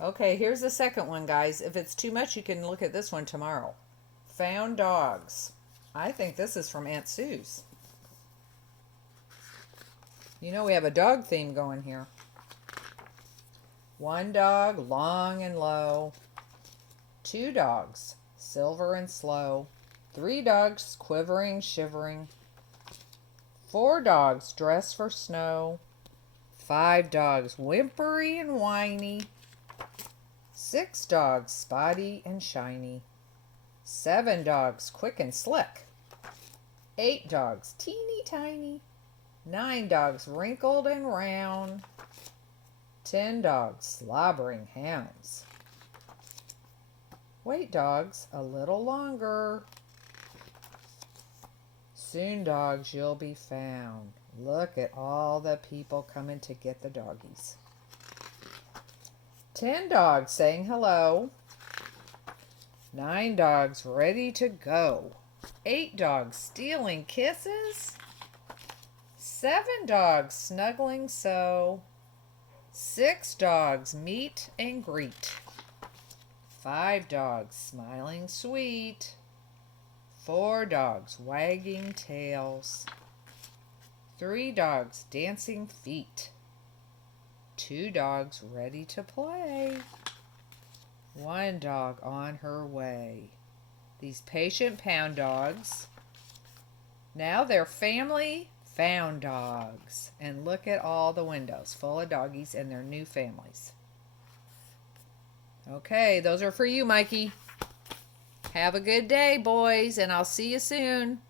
Okay, here's the second one, guys. If it's too much, you can look at this one tomorrow. Found dogs. I think this is from Aunt Sue's. You know we have a dog theme going here. One dog, long and low. Two dogs, silver and slow. Three dogs, quivering, shivering. Four dogs, dressed for snow. Five dogs, whimpery and whiny. Six dogs, spotty and shiny. Seven dogs, quick and slick. Eight dogs, teeny tiny. Nine dogs, wrinkled and round. 10 dogs, slobbering hounds. Wait, dogs, a little longer. Soon, dogs, you'll be found. Look at all the people coming to get the doggies. 10 dogs saying hello. 9 dogs ready to go. 8 dogs stealing kisses. 7 dogs snuggling so. 6 dogs meet and greet. 5 dogs smiling sweet. 4 dogs wagging tails. 3 dogs dancing feet. 2 dogs ready to play. 1 dog on her way. These patient pound dogs. Now they're family found dogs. And look at all the windows full of doggies and their new families. Okay, those are for you, Mikey. Have a good day, boys, and I'll see you soon.